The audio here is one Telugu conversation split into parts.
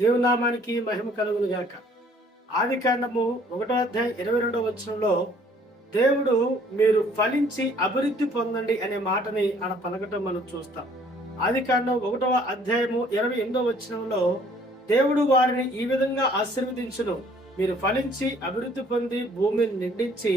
దేవుని నామానికి మహిమ కలుగును గాక. ఆది కాండము 1:22 దేవుడు మీరు ఫలించి అభివృద్ధి పొందండి అనే మాటని ఆడ పలకటం మనం చూస్తాం. ఆది కాండం 1:28 దేవుడు వారిని ఈ విధంగా ఆశీర్వదించును, మీరు ఫలించి అభివృద్ధి పొంది భూమిని నిండించి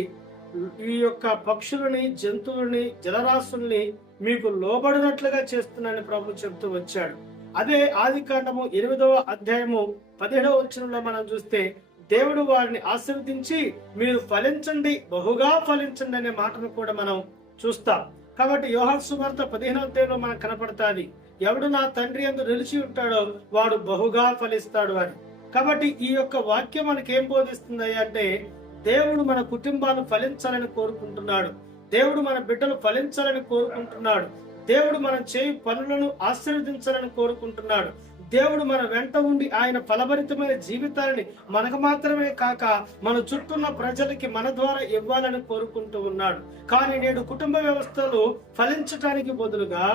ఈ యొక్క పక్షులని, జంతువులని, జలరాశుల్ని మీకు లోబడినట్లుగా చేస్తున్నానని ప్రభు చెప్తూ వచ్చాడు. అదే ఆది కాండము 8:17 మనం చూస్తే దేవుడు వారిని ఆశీర్వదించి మీరు ఫలించండి, బహుగా ఫలించండి అనే మాటను కూడా మనం చూస్తాం. కాబట్టి యోహాను సువార్త 15వ మనకు కనపడుతుంది, ఎవడు నా తండ్రి యందు నిలిచి ఉంటాడో వాడు బహుగా ఫలిస్తాడు అని. కాబట్టి ఈ యొక్క వాక్యం మనకి ఏం బోధిస్తుంది అంటే, దేవుడు మన కుటుంబాలు ఫలించాలని కోరుకుంటున్నాడు, దేవుడు మన బిడ్డలు ఫలించాలని కోరుకుంటున్నాడు, దేవుడు మనం చేయు పనులను ఆశీర్వదించాలని కోరుకుంటున్నాడు. దేవుడు మన వెంట ఉండి ఆయన ఫలభరితమైన జీవితాన్ని మనకు మాత్రమే కాక మన చుట్టూన్న ప్రజలకి మన ద్వారా ఇవ్వాలని కోరుకుంటూ ఉన్నాడు. కానీ నేడు కుటుంబ వ్యవస్థలు ఫలించటానికి బదులుగా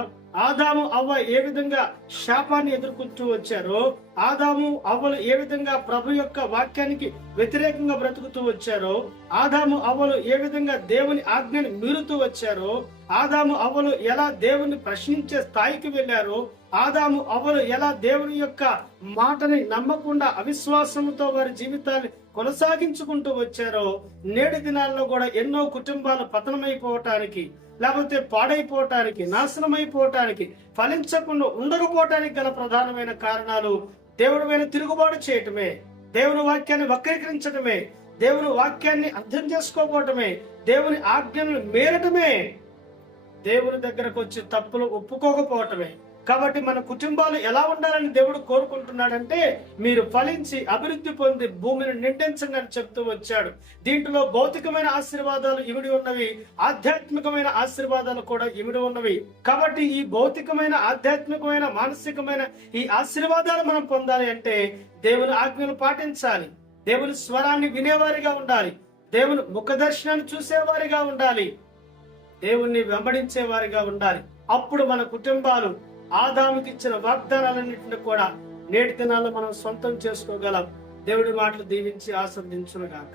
ఆదాము అవ్వ ఏ విధంగా శాపాన్ని ఎదుర్కొంటూ వచ్చారో, ఆదాము అవ్వలు ఏ విధంగా ప్రభు యొక్క వాక్యానికి వ్యతిరేకంగా బ్రతుకుతూ వచ్చారో, ఆదాము అవ్వలు ఏ విధంగా దేవుని ఆజ్ఞని మీరుతూ వచ్చారో, ఆదాము అవ్వలు ఎలా దేవుని ప్రశ్నించే స్థాయికి వెళ్ళారో, ఆదాము అవ్వలు ఎలా దేవుని యొక్క మాటని నమ్మకుండా అవిశ్వాసంతో వారి జీవితాన్ని కొనసాగించుకుంటూ వచ్చారో, నేటి దినాల్లో కూడా ఎన్నో కుటుంబాలు పతనమైపోవటానికి, లేకపోతే పాడైపోవటానికి, నాశనమైపోవటానికి, ఫలించకుండా ఉండకపోవటానికి గల ప్రధానమైన కారణాలు దేవుడి మీద తిరుగుబాటు చేయటమే, దేవుని వాక్యాన్ని వక్రీకరించడమే, దేవుని వాక్యాన్ని అర్థం చేసుకోవటమే, దేవుని ఆజ్ఞలను మేరటమే, దేవుని దగ్గరకు వచ్చి తప్పులు ఒప్పుకోకపోవటమే. కాబట్టి మన కుటుంబాలు ఎలా ఉండాలని దేవుడు కోరుకుంటున్నాడంటే, మీరు ఫలించి అభివృద్ధి పొంది భూమిని నిండించండి అని చెప్తూ వచ్చాడు. దీంట్లో భౌతికమైన ఆశీర్వాదాలు ఇమిడి ఉన్నవి, ఆధ్యాత్మికమైన ఆశీర్వాదాలు కూడా ఇమిడి ఉన్నవి. కాబట్టి ఈ భౌతికమైన, ఆధ్యాత్మికమైన, మానసికమైన ఈ ఆశీర్వాదాలు మనం పొందాలి అంటే దేవుని ఆజ్ఞలు పాటించాలి, దేవుని స్వరాన్ని వినేవారిగా ఉండాలి, దేవుని ముఖ దర్శనాన్ని చూసేవారిగా ఉండాలి, దేవుణ్ణి వెంబడించే వారిగా ఉండాలి. అప్పుడు మన కుటుంబాలు ఆదాముకి ఇచ్చిన వాగ్దానాలన్నింటినీ కూడా నేటి దినాల్లో మనం సొంతం చేసుకోగలం. దేవుడి మాటలు దీవించి ఆశీర్వదించును గాక.